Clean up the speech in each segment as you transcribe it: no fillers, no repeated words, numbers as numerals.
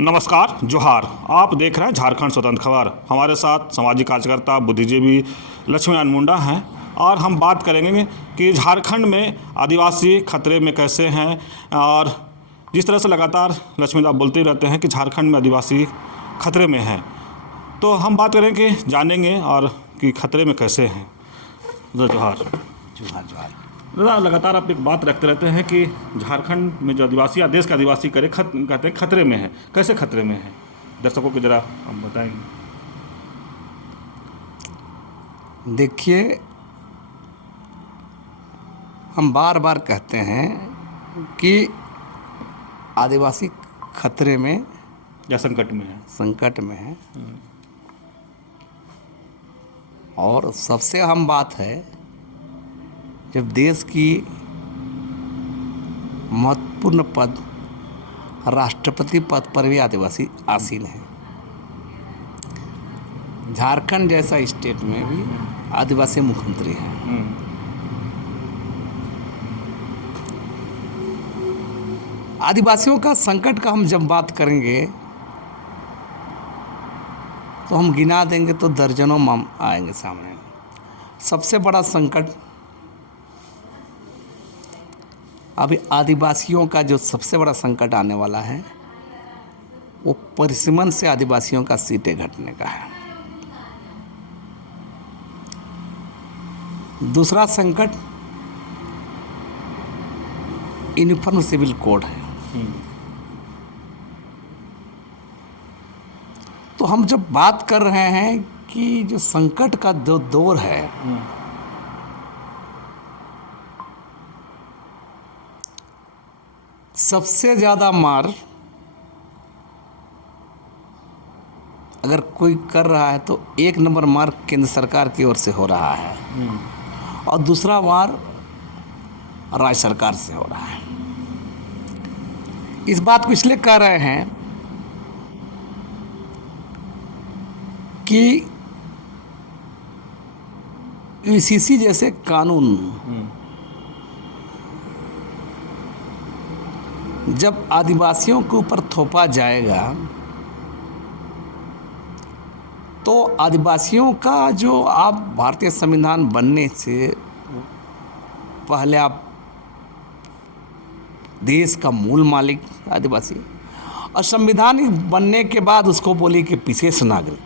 नमस्कार, जोहार। आप देख रहे हैं झारखंड स्वतंत्र खबर। हमारे साथ सामाजिक कार्यकर्ता बुद्धिजीवी लक्ष्मीनारायण मुंडा हैं और हम बात करेंगे कि झारखंड में आदिवासी खतरे में कैसे हैं। और जिस तरह से लगातार लक्ष्मीनारायण बोलते ही रहते हैं कि झारखंड में आदिवासी खतरे में हैं, तो हम बात करेंगे, जानेंगे और कि खतरे में कैसे हैं। जोहार जोहार जोहार। दादा, लगातार आप एक बात रखते रहते हैं कि झारखंड में जो आदिवासी या देश का आदिवासी कहते हैं खतरे में है। कैसे खतरे में है, दर्शकों को जरा हम बताएंगे। देखिए, हम बार बार कहते हैं कि आदिवासी खतरे में या संकट में है, संकट में है। और सबसे अहम बात है, जब देश की महत्वपूर्ण पद राष्ट्रपति पद पर भी आदिवासी आसीन है। झारखंड जैसा स्टेट में भी आदिवासी मुख्यमंत्री हैं। आदिवासियों का संकट का हम जब बात करेंगे तो हम गिना देंगे तो दर्जनों माम आएंगे सामने। सबसे बड़ा संकट अभी आदिवासियों का जो सबसे बड़ा संकट आने वाला है, वो परिसीमन से आदिवासियों का सीटें घटने का है। दूसरा संकट यूनिफॉर्म सिविल कोड है। तो हम जब बात कर रहे हैं कि जो संकट का जो दौर है, सबसे ज़्यादा मार अगर कोई कर रहा है तो एक नंबर मार केंद्र सरकार की ओर से हो रहा है और दूसरा मार राज्य सरकार से हो रहा है। इस बात को इसलिए कह रहे हैं कि यूसीसी जैसे कानून जब आदिवासियों के ऊपर थोपा जाएगा तो आदिवासियों का जो आप भारतीय संविधान बनने से पहले आप देश का मूल मालिक आदिवासी, और संविधान बनने के बाद उसको बोली कि विशेष नागरिक।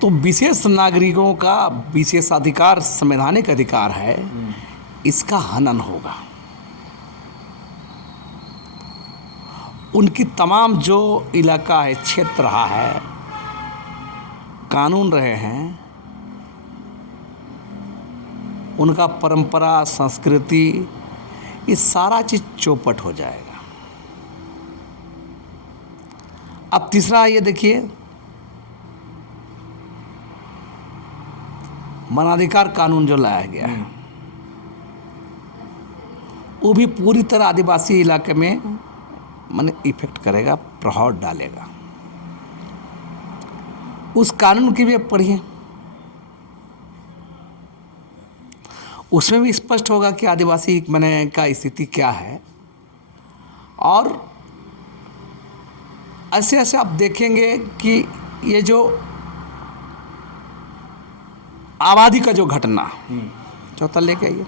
तो विशेष नागरिकों का विशेषाधिकार संवैधानिक अधिकार है, इसका हनन होगा। उनकी तमाम जो इलाका है, क्षेत्र रहा है, कानून रहे हैं, उनका परंपरा, संस्कृति, ये सारा चीज़ चौपट हो जाएगा। अब तीसरा ये देखिए, वनाधिकार कानून जो लाया गया है, वो भी पूरी तरह आदिवासी इलाके में माने इफेक्ट करेगा, प्रभाव डालेगा। उस कानून की भी पढ़िए, उसमें भी स्पष्ट होगा कि आदिवासी माने का स्थिति क्या है। और ऐसे ऐसे आप देखेंगे कि ये जो आबादी का जो घटना चौथा लेके आइए,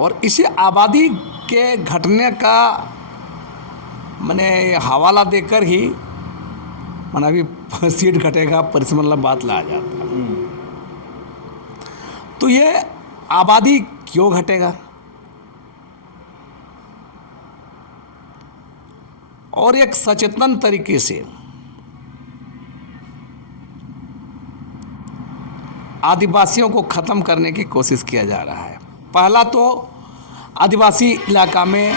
और इसी आबादी के घटने का माने हवाला देकर ही माने अभी सीट घटेगा, परिसीमन वाला बात ला जाता है। तो ये आबादी क्यों घटेगा, और एक सचेतन तरीके से आदिवासियों को खत्म करने की कोशिश किया जा रहा है। पहला तो आदिवासी इलाका में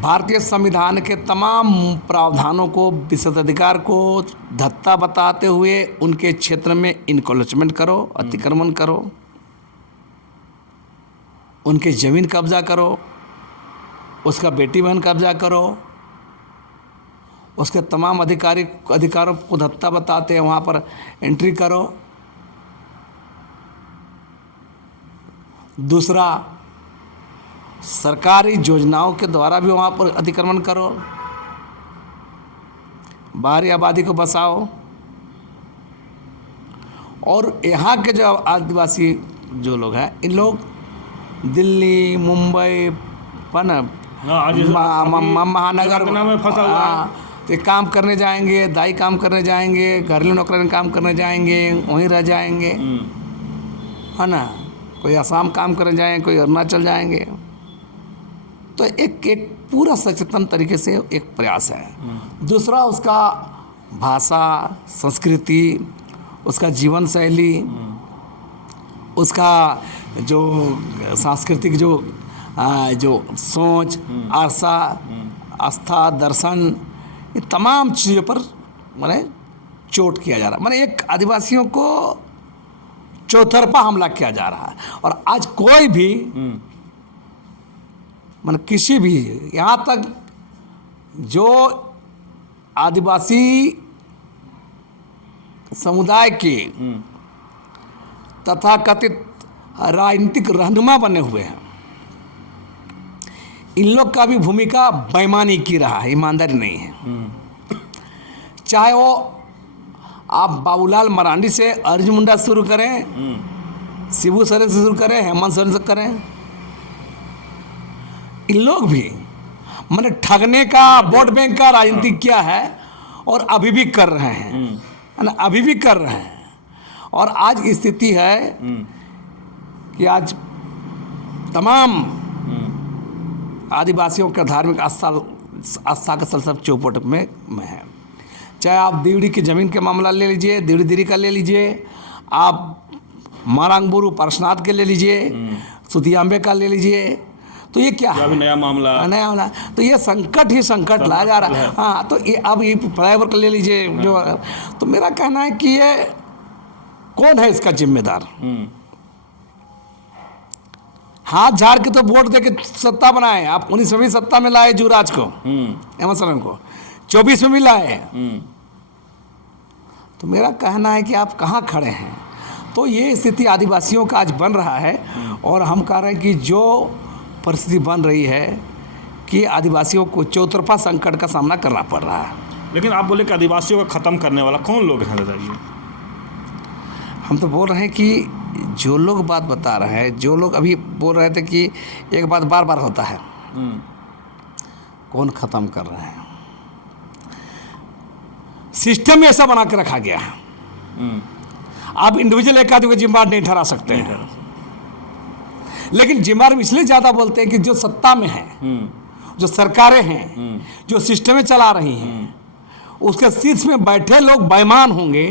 भारतीय संविधान के तमाम प्रावधानों को, विशेषाधिकार को धत्ता बताते हुए उनके क्षेत्र में इनक्रोचमेंट करो, अतिक्रमण करो, उनके ज़मीन कब्जा करो, उसका बेटी बहन कब्जा करो, उसके तमाम अधिकारों को धत्ता बताते हैं वहाँ पर एंट्री करो। दूसरा, सरकारी योजनाओं के द्वारा भी वहाँ पर अतिक्रमण करो, बाहरी आबादी को बसाओ, और यहाँ के जो आदिवासी जो लोग हैं, इन लोग दिल्ली, मुंबई, महानगर में फंसा हुआ है। तो काम करने जाएंगे, दाई काम करने जाएंगे, घरेलू नौकरानी काम करने जाएंगे, वहीं रह जाएंगे, है ना। कोई असम काम करने जाएंगे, कोई अरुणाचल जाएंगे। तो एक पूरा सचेतन तरीके से एक प्रयास है। दूसरा, उसका भाषा, संस्कृति, उसका जीवन शैली, उसका जो सांस्कृतिक जो सोच, आस्था, आस्था, दर्शन, ये तमाम चीज़ों पर माने चोट किया जा रहा है। माने एक आदिवासियों को चौतरफा हमला किया जा रहा है। और आज कोई भी माने किसी भी, यहाँ तक जो आदिवासी समुदाय के तथाकथित राजनीतिक रहनुमा बने हुए हैं, इन लोग का भी भूमिका बेईमानी की रहा है, ईमानदारी नहीं है। चाहे वो आप बाबूलाल मरांडी से अर्जुन मुंडा शुरू करें, शिबू सोरेन से शुरू करें, हेमंत सोरेन से करें, इन लोग भी मैंने ठगने का, वोट बैंक का राजनीति किया है और अभी भी कर रहे हैं, है ना, अभी भी कर रहे हैं। और आज स्थिति है कि आज तमाम आदिवासियों का धार्मिक आस्था का सब चौपट में है। चाहे आप दिवड़ी की ज़मीन के मामला ले लीजिए, दिवड़ी दिरी का ले लीजिए, आप मारांगबुरु पार्श्वनाथ के ले लीजिए, सुतियांबे का ले लीजिए, तो ये क्या है? नया मामला, तो ये संकट ही संकट लाया जा रहा है। हाँ, तो ये अब ये फ्लाईओवर का ले लीजिए जो, तो मेरा कहना है कि ये कौन है इसका जिम्मेदार? हाथ झाड़ के तो वोट दे के सत्ता बनाए। आप 19 में भी सत्ता में लाए जुराज को, हेमंत सोरेन को, 24 में भी लाए। तो मेरा कहना है कि आप कहाँ खड़े हैं? तो ये स्थिति आदिवासियों का आज बन रहा है। और हम कह रहे हैं कि जो परिस्थिति बन रही है कि आदिवासियों को चौतरफा संकट का सामना करना पड़ रहा है। लेकिन आप बोले कि आदिवासियों को ख़त्म करने वाला कौन लोग हैं, बताइए। हम तो बोल रहे हैं कि जो लोग बात बता रहे हैं, जो लोग अभी बोल रहे थे कि एक बात बार बार होता है, कौन ख़त्म कर रहे हैं? सिस्टम में ऐसा बना के रखा गया है। आप इंडिविजुअल एक आदमी को जिम्मेदार नहीं ठहरा सकते हैं, लेकिन जिम्मेदार इसलिए ज़्यादा बोलते हैं कि जो सत्ता में है, जो सरकारें हैं, जो सिस्टमें चला रही हैं, उसके शीर्ष में बैठे लोग बेईमान होंगे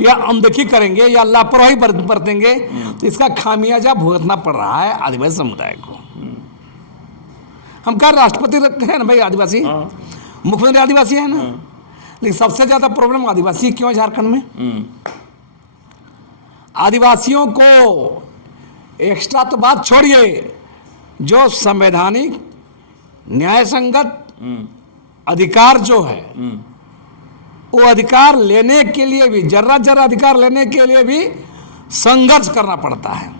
या अनदेखी करेंगे या लापरवाही बरतेंगे, तो इसका खामियाजा भुगतना पड़ रहा है आदिवासी समुदाय को। हम कह राष्ट्रपति है ना भाई आदिवासी, मुख्यमंत्री आदिवासी है ना, लेकिन सबसे ज़्यादा प्रॉब्लम आदिवासी क्यों है झारखंड में? आदिवासियों को एक्स्ट्रा तो बात छोड़िए, जो संवैधानिक न्याय संगत अधिकार जो है, वो अधिकार लेने के लिए भी, जर्रा अधिकार लेने के लिए भी संघर्ष करना पड़ता है।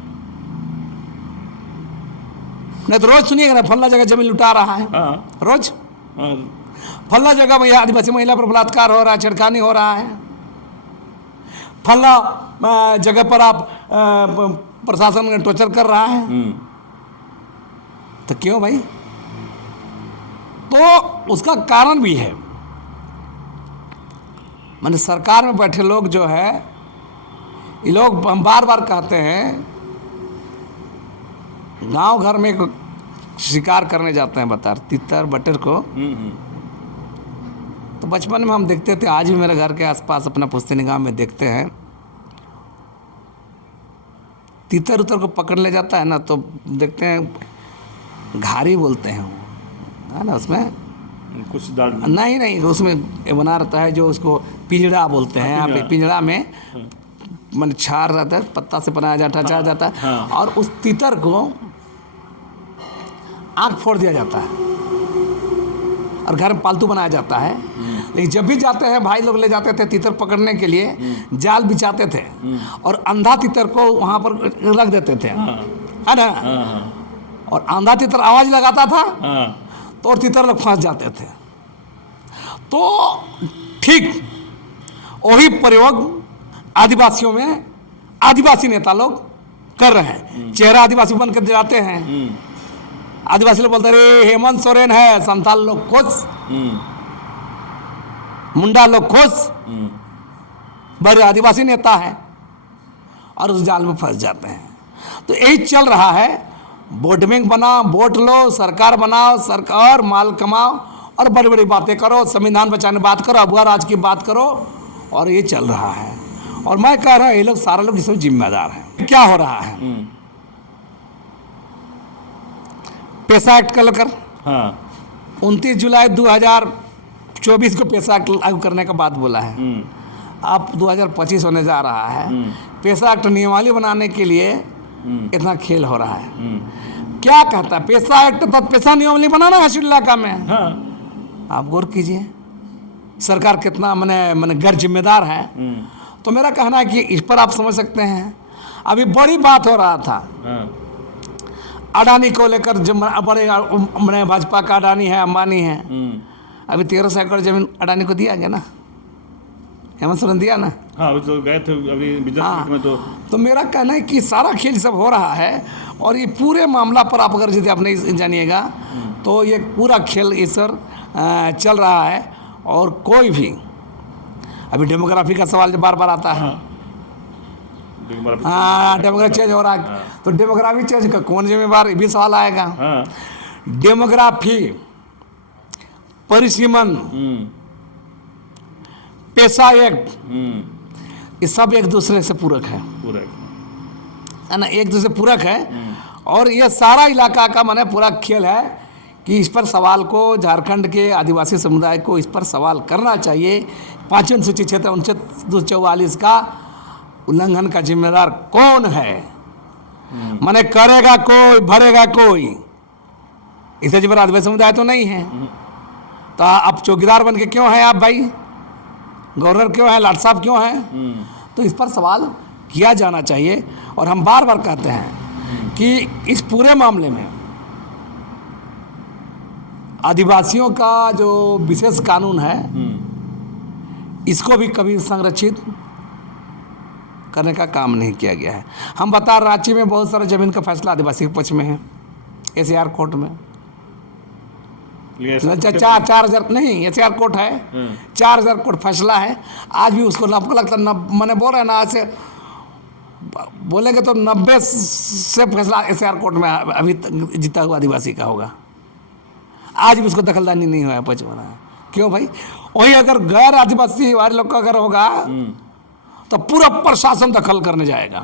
नहीं तो रोज सुनिएगा ना, फल्ला जगह जमीन लुटा रहा है, रोज फल्ला जगह में आदिवासी महिला पर बलात्कार हो रहा है, छेड़खानी हो रहा है, फल्ला जगह पर आप प्रशासन टॉर्चर कर रहा है। तो क्यों भाई? तो उसका कारण भी है। माने सरकार में बैठे लोग जो है, ये लोग हम बार बार कहते हैं, गांव घर में शिकार करने जाते हैं, बता तितर बटर को। तो बचपन में हम देखते थे, आज भी मेरे घर के आसपास अपना पुश्तैनी गांव में देखते हैं, तितर उतर को पकड़ ले जाता है ना, तो देखते हैं घारी बोलते हैं, है ना, उसमें कुछ नहीं उसमें बना रहता है जो उसको पिंजड़ा बोलते हैं। यहाँ पे पिंजड़ा में मन छार रहता है, पत्ता से बनाया जाता है, और उस तितर को आँख फोड़ दिया जाता है और घर में पालतू बनाया जाता है। लेकिन जब भी जाते हैं, भाई लोग ले जाते थे तितर पकड़ने के लिए, जाल बिछाते थे और अंधा तितर को वहाँ पर रख देते थे, है ना। और आंधा तितर आवाज लगाता था हाँ तो और तितर लोग फंस जाते थे। तो ठीक वही प्रयोग आदिवासियों में आदिवासी नेता लोग कर रहे हैं। चेहरा आदिवासी बन कर जाते हैं, आदिवासी लोग बोलते रे हेमंत सोरेन है, संथाल लोग खुश, मुंडा लोग खुश, बड़े आदिवासी नेता है, और उस जाल में फंस जाते हैं। तो यही चल रहा है, वोट बैंक बनाओ, वोट लो, सरकार बनाओ, सरकार माल कमाओ और बड़ी बड़ी बातें करो, संविधान बचाने बात करो, अबुआ राज की बात करो, और ये चल रहा है। और मैं कह रहा हूँ ये लोग सारे लोग इसमें जिम्मेदार हैं। क्या हो रहा है, पैसा एक्ट का लेकर हाँ 29 जुलाई 2024 को पैसा एक्ट लागू करने का बात बोला है। अब 2025 होने जा रहा है, पैसा एक्ट नियमावली बनाने के लिए इतना खेल हो रहा है। क्या कहता है पैसा एक्ट, तो पैसा नियमावली बनाना है इस इलाका में। हाँ आप गौर कीजिए सरकार कितना मैंने गैर जिम्मेदार है। तो मेरा कहना है कि इस पर आप समझ सकते हैं। अभी बड़ी बात हो रहा था अडानी को लेकर, जो बड़े मैंने भाजपा का अडानी है, अंबानी है, अभी 1300 एकड़ जमीन अडानी को दिया गया ना, हेमंत सोरेन दिया ना। हाँ अभी तो गए थे अभी बिजनेस हाँ। में। तो मेरा कहना है कि सारा खेल सब हो रहा है, और ये पूरे मामला पर आप अगर यदि आप नहीं जानिएगा तो ये पूरा खेल इस पर चल रहा है। और कोई भी अभी डेमोग्राफी का सवाल जो बार बार आता है, हाँ डेमोग्राफी चेंज हो रहा है, तो डेमोग्राफी चेंज का कौन जिम्मेवार, ये भी सवाल आएगा। डेमोग्राफी, परिसीमन, पैसा एक्ट, ये सब एक दूसरे से पूरक है ना, एक दूसरे से पूरक है। और ये सारा इलाका का माने पूरा खेल है कि इस पर सवाल को झारखंड के आदिवासी समुदाय को इस पर सवाल करना चाहिए। 5वीं सूची क्षेत्र 244 का उल्लंघन का जिम्मेदार कौन है, माने करेगा कोई, भरेगा कोई, इसे जिम्मेदार आदिवासी समुदाय तो नहीं है। तो आप चौकीदार बन के क्यों हैं आप भाई, गवर्नर क्यों है, लाट साहब क्यों हैं? तो इस पर सवाल किया जाना चाहिए। और हम बार बार कहते हैं कि इस पूरे मामले में आदिवासियों का जो विशेष कानून है, इसको भी कभी संरक्षित करने का काम नहीं किया गया है। हम बता रांची में बहुत सारा जमीन का फैसला आदिवासी के पक्ष में है, SAR कोर्ट में। 4,000 नहीं, SAR कोर्ट है, 4,000 कोर्ट फैसला है। आज भी उसको आपको लगता है, मैंने बोल रहे हैं ना, आज से बोलेंगे तो 90 से फैसला SAR कोर्ट में अभी जीता हुआ आदिवासी का होगा। आज भी उसको दखलदानी नहीं हुआ है 55। क्यों भाई? वही अगर गैर आदिवासी वाले लोग का अगर होगा तो पूरा प्रशासन दखल करने जाएगा,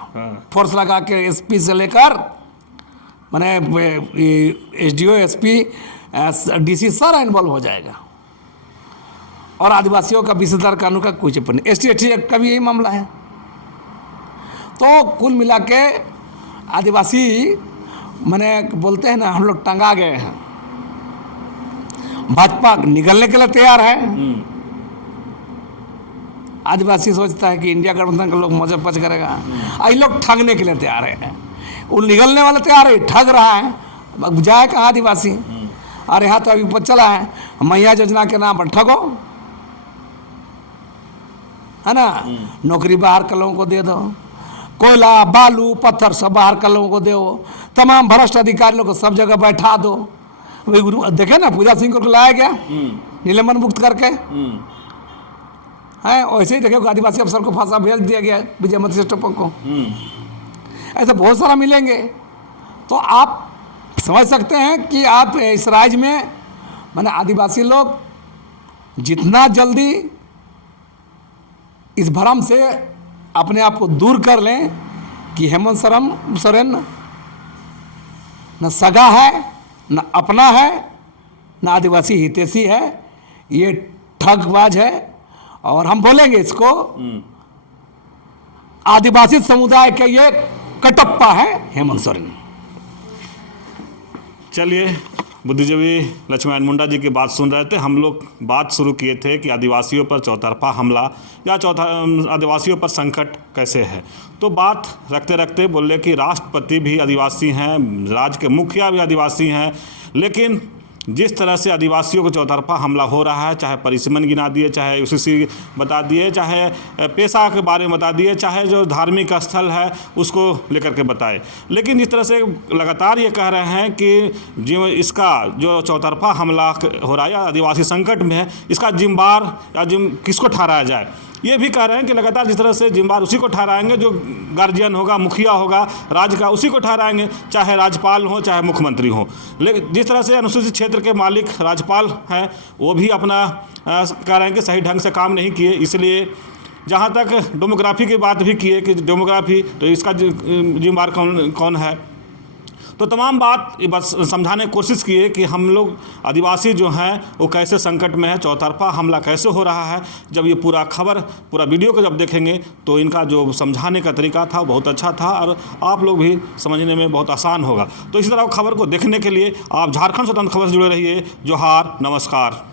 फोर्स लगा के, SP से लेकर मैंने SDO, SP, DC सारा इन्वॉल्व हो जाएगा। और आदिवासियों का 20,000 कानून का कोई चक्कर नहीं। ST का भी यही मामला है। तो कुल मिला के आदिवासी मैंने बोलते हैं ना, हम लोग टंगा गए हैं। भाजपा निकलने के लिए तैयार है, आदिवासी सोचता है कि इंडिया गठबंधन का लोग मजे पच करेगा, ये लोग ठगने के लिए तैयार है। वो निकलने वाले तैयार है, ठग रहा है, अब जाए कहाँ आदिवासी। और यहाँ तो अभी चला है मैया योजना के नाम पर ठगो, है ना, नौकरी बाहर के लोगों को दे दो, कोयला बालू पत्थर सब बाहर के लोगों को दो, तमाम भ्रष्ट अधिकारियों को सब जगह बैठा दो। देखे ना पूजा सिंह को लाया गया निलंबन मुक्त करके, है वैसे ही देखे आदिवासी अफसर को फांसा भेज दिया गया, विजय मत्स्य टोपक को। ऐसे बहुत सारा मिलेंगे। तो आप समझ सकते हैं कि आप इस राज्य में माने आदिवासी लोग जितना जल्दी इस भ्रम से अपने आप को दूर कर लें कि हेमंत सोरेन न सगा है, न अपना है, न आदिवासी हितैषी है, ये ठगबाज है। और हम बोलेंगे इसको, आदिवासी समुदाय के ये कटप्पा है हेमंत सोरेन। चलिए बुद्धिजीवी लक्ष्मीनारायण मुंडा जी की बात सुन रहे थे। हम लोग बात शुरू किए थे कि आदिवासियों पर चौतरफा हमला या आदिवासियों पर संकट कैसे है। तो बात रखते रखते बोले कि राष्ट्रपति भी आदिवासी हैं, राज्य के मुखिया भी आदिवासी हैं, लेकिन जिस तरह से आदिवासियों को चौतरफा हमला हो रहा है, चाहे परिसीमन गिना दिए, चाहे यूसीसी बता दिए, चाहे पेशा के बारे में बता दिए, चाहे जो धार्मिक स्थल है उसको लेकर के बताए, लेकिन जिस तरह से लगातार ये कह रहे हैं कि जो इसका जो चौतरफा हमला हो रहा है या आदिवासी संकट में है, इसका जिम्मेदार या किसको ठहराया जाए, ये भी कह रहे हैं कि लगातार जिस तरह से जिम्मेदार उसी को ठहराएंगे जो गार्जियन होगा, मुखिया होगा राज्य का, उसी को ठहराएंगे, चाहे राज्यपाल हो चाहे मुख्यमंत्री हो। लेकिन जिस तरह से अनुसूचित क्षेत्र के मालिक राज्यपाल हैं, वो भी अपना कह रहे हैं कि सही ढंग से काम नहीं किए, इसलिए जहाँ तक डेमोग्राफी की बात भी किए कि डेमोग्राफी तो इसका जिम्मेदार कौन है। तो तमाम बात बस समझाने की कोशिश किए कि हम लोग आदिवासी जो हैं वो कैसे संकट में है, चौतरफा हमला कैसे हो रहा है। जब ये पूरा वीडियो को जब देखेंगे तो इनका जो समझाने का तरीका था बहुत अच्छा था और आप लोग भी समझने में बहुत आसान होगा। तो इसी तरह खबर को देखने के लिए आप झारखंड स्वतंत्र खबर से जुड़े रहिए। जोहार, नमस्कार।